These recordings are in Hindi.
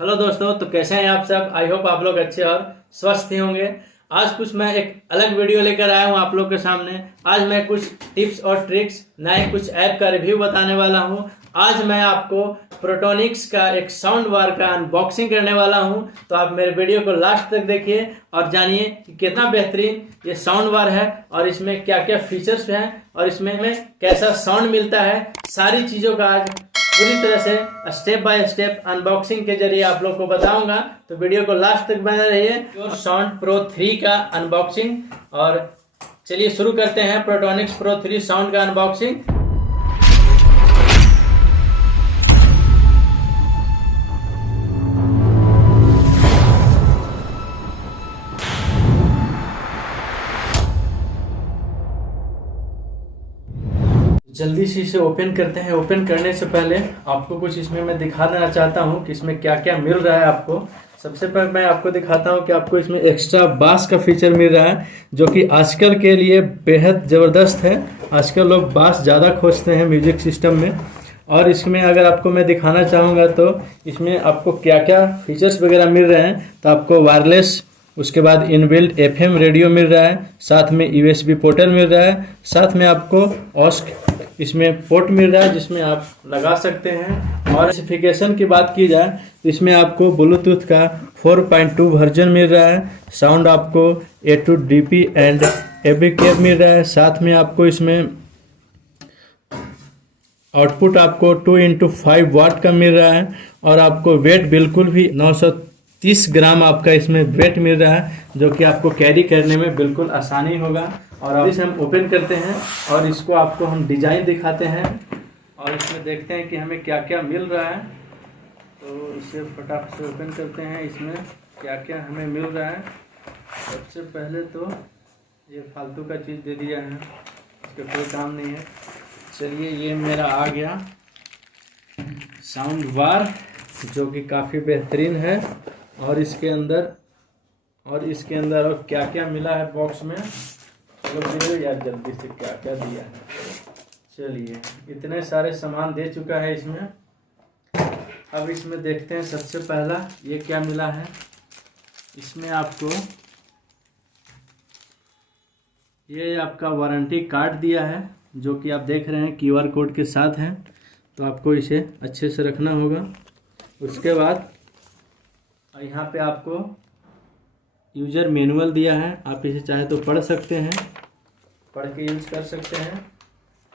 हेलो दोस्तों, तो कैसे हैं आप सब। आई होप आप लोग अच्छे और स्वस्थ ही होंगे। आज कुछ मैं एक अलग वीडियो लेकर आया हूं आप लोग के सामने। आज मैं कुछ टिप्स और ट्रिक्स, नए कुछ ऐप का रिव्यू बताने वाला हूं। आज मैं आपको प्रोटोनिक्स का एक साउंड बार का अनबॉक्सिंग करने वाला हूं। तो आप मेरे वीडियो को लास्ट तक देखिए और जानिए कि कितना बेहतरीन ये साउंड बार है और इसमें क्या क्या फीचर्स हैं और इसमें हमें कैसा साउंड मिलता है। सारी चीज़ों का आज पूरी तरह से स्टेप बाय स्टेप अनबॉक्सिंग के जरिए आप लोग को बताऊंगा। तो वीडियो को लास्ट तक बने रहिए। प्योर साउंड प्रो 3 का अनबॉक्सिंग। और चलिए शुरू करते हैं प्रोटोनिक्स प्रो 3 साउंड का अनबॉक्सिंग। जल्दी से इसे ओपन करते हैं। ओपन करने से पहले आपको कुछ इसमें मैं दिखा देना चाहता हूं कि इसमें क्या क्या मिल रहा है आपको। सबसे पहले मैं आपको दिखाता हूं कि आपको इसमें एक्स्ट्रा बास का फीचर मिल रहा है, जो कि आजकल के लिए बेहद ज़बरदस्त है। आजकल लोग बास ज़्यादा खोजते हैं म्यूजिक सिस्टम में। और इसमें अगर आपको मैं दिखाना चाहूँगा तो इसमें आपको क्या क्या फीचर्स वगैरह मिल रहे हैं। तो आपको वायरलेस, उसके बाद इनबिल्ट एफएम रेडियो मिल रहा है, साथ में यूएसबी पोर्टल मिल रहा है, साथ में आपको ऑस्क इसमें पोर्ट मिल रहा है जिसमें आप लगा सकते हैं। और स्पेसिफिकेशन की बात की जाए तो इसमें आपको ब्लूटूथ का 4.2 वर्जन मिल रहा है। साउंड आपको A2 DP एंड AB केब मिल रहा है। साथ में आपको इसमें आउटपुट आपको 2x5 वाट का मिल रहा है। और आपको वेट बिल्कुल भी 930 ग्राम आपका इसमें वेट मिल रहा है, जो कि आपको कैरी करने में बिल्कुल आसानी होगा। और अब इसे हम ओपन करते हैं और इसको आपको हम डिज़ाइन दिखाते हैं और इसमें देखते हैं कि हमें क्या क्या मिल रहा है। तो इसे फटाफट से ओपन करते हैं। इसमें क्या क्या हमें मिल रहा है। सबसे पहले तो ये फालतू का चीज़ दे दिया है, इसका कोई काम नहीं है। चलिए, ये मेरा आ गया साउंड बार, जो कि काफ़ी बेहतरीन है। और इसके अंदर और क्या क्या मिला है बॉक्स में। चलो यार, जल्दी से क्या क्या दिया है। चलिए, इतने सारे सामान दे चुका है इसमें। अब इसमें देखते हैं सबसे पहला ये क्या मिला है। इसमें आपको ये आपका वारंटी कार्ड दिया है, जो कि आप देख रहे हैं QR कोड के साथ है। तो आपको इसे अच्छे से रखना होगा। उसके बाद यहाँ पे आपको यूजर मैनुअल दिया है। आप इसे चाहे तो पढ़ सकते हैं, पढ़ के यूज कर सकते हैं।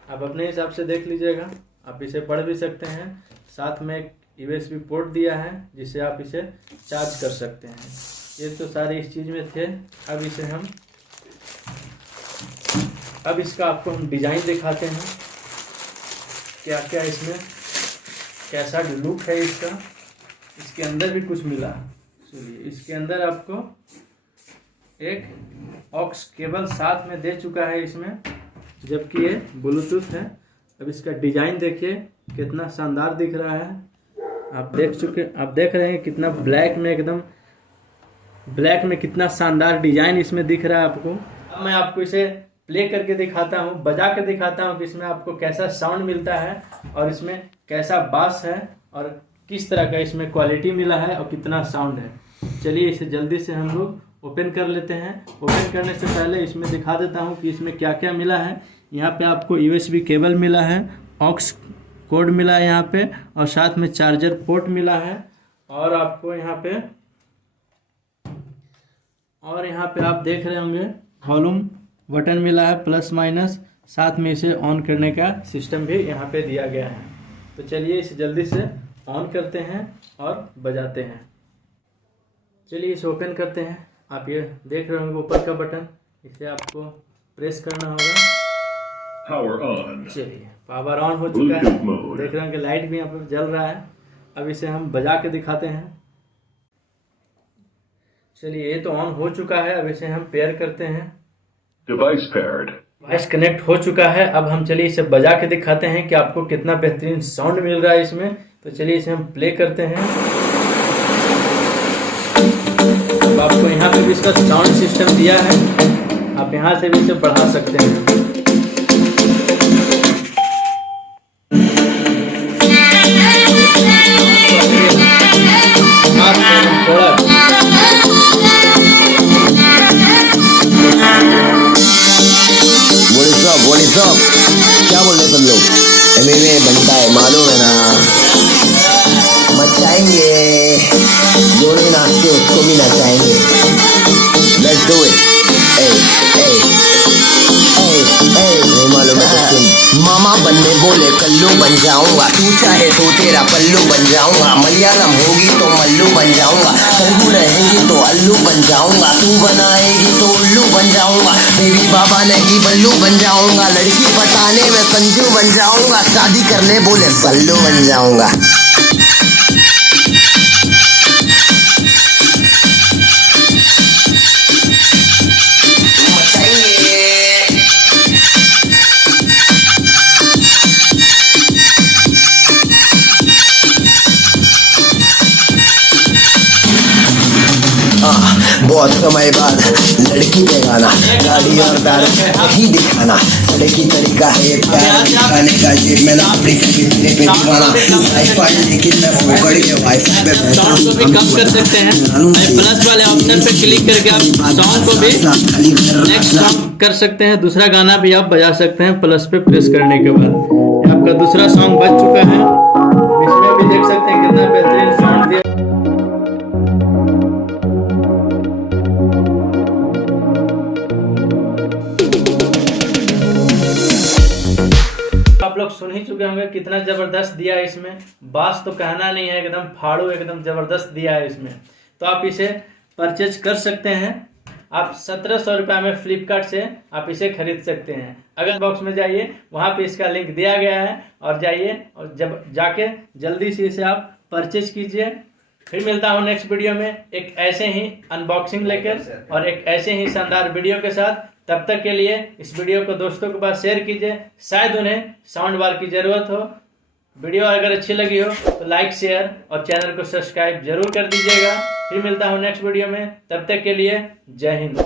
आप अपने हिसाब से देख लीजिएगा, आप इसे पढ़ भी सकते हैं। साथ में एक USB पोर्ट दिया है जिसे आप इसे चार्ज कर सकते हैं। ये तो सारे इस चीज़ में थे। अब इसका आपको हम डिज़ाइन दिखाते हैं, क्या क्या इसमें कैसा लुक है इसका। इसके अंदर भी कुछ मिला। चलिए, इसके अंदर आपको एक ऑक्स केबल साथ में दे चुका है इसमें, जबकि ये ब्लूटूथ है। अब इसका डिज़ाइन देखिए कितना शानदार दिख रहा है। आप देख रहे हैं कितना ब्लैक में कितना शानदार डिज़ाइन इसमें दिख रहा है आपको। अब मैं आपको इसे प्ले करके दिखाता हूँ, बजा के दिखाता हूँ कि इसमें आपको कैसा साउंड मिलता है और इसमें कैसा बास है और किस तरह का इसमें क्वालिटी मिला है और कितना साउंड है। चलिए, इसे जल्दी से हम लोग ओपन कर लेते हैं। ओपन करने से पहले इसमें दिखा देता हूं कि इसमें क्या क्या मिला है। यहाँ पे आपको USB केबल मिला है, ऑक्स कोड मिला है यहाँ पे, और साथ में चार्जर पोर्ट मिला है। और आपको यहाँ पे आप देख रहे होंगे वॉल्यूम बटन मिला है, प्लस माइनस। साथ में इसे ऑन करने का सिस्टम भी यहाँ पे दिया गया है। तो चलिए, इसे जल्दी से ऑन करते हैं और बजाते हैं। चलिए, इसे ओपन करते हैं। आप ये देख रहे होंगे ऊपर का बटन, इसे आपको प्रेस करना होगा। Power on. चलिए, पावर ऑन हो चुका है। देख रहे हैं कि लाइट भी यहाँ पर जल रहा है। अब इसे हम बजा के दिखाते हैं। चलिए, ये तो ऑन हो चुका है। अब इसे हम पेयर करते हैं। Device paired. डिवाइस कनेक्ट हो चुका है। अब हम चलिए इसे बजा के दिखाते हैं कि आपको कितना बेहतरीन साउंड मिल रहा है इसमें। तो चलिए, इसे हम प्ले करते हैं। अब आपको यहाँ पे भी इसका साउंड सिस्टम दिया है, आप यहाँ से भी इसे बढ़ा सकते हैं। उल्लू बन जाऊंगा, तू चाहे तो तेरा पल्लू बन जाऊंगा, मलयालम होगी तो मल्लू बन जाऊंगा, तेलुगु रहेंगी तो अल्लू बन जाऊंगा, तू बनाएगी तो उल्लू बन जाऊंगा, बेबी बाबा नहीं बल्लू बन जाऊंगा, लड़की पटाने में संजू बन जाऊंगा, शादी करने बोले सल्लू बन जाऊंगा। बहुत समय बाद लड़की पे गाना, गाड़ी और दारू नहीं दिखाना, लड़की तरीका है ये प्यार दिखाने का, जेब में ना अपनी फिर तेरे पे दीवाना, वाईफाई लेकिन मैं फोकड़ के वाईफाई पे बैठा साउंड को भी कम कर सकते हैं, प्लस वाले ऑप्शन पे क्लिक करके आप साउंड को भी नेक्स्ट सॉन्ग कर सकते हैं, दूसरा गाना भी आप बजा सकते हैं प्लस पे प्रेस करने के बाद। ये आपका दूसरा सॉन्ग बज चुका है, इसमें भी देख सकते हैं कितना बेहतरीन साउंड दिया। आप लोग सुन ही चुके होंगे कितना जबरदस्त दिया है इसमें, बास तो कहना नहीं है, एकदम फाड़ू एकदम जबरदस्त दिया है इसमें। तो आप इसे परचेज कर सकते हैं, आप 1700 रुपये में फ्लिपकार्ट से आप इसे खरीद सकते हैं। अगर बॉक्स में जाइए वहाँ पे इसका लिंक दिया गया है और जाइए और जब जाके जल्दी से इसे आप परचेज कीजिए। फिर मिलता हूँ नेक्स्ट वीडियो में एक ऐसे ही अनबॉक्सिंग लेकर और एक ऐसे ही शानदार वीडियो के साथ। तब तक के लिए इस वीडियो को दोस्तों के पास शेयर कीजिए, शायद उन्हें साउंड बार की ज़रूरत हो। वीडियो अगर अच्छी लगी हो तो लाइक शेयर और चैनल को सब्सक्राइब जरूर कर दीजिएगा। फिर मिलता हूँ नेक्स्ट वीडियो में, तब तक के लिए जय हिंद।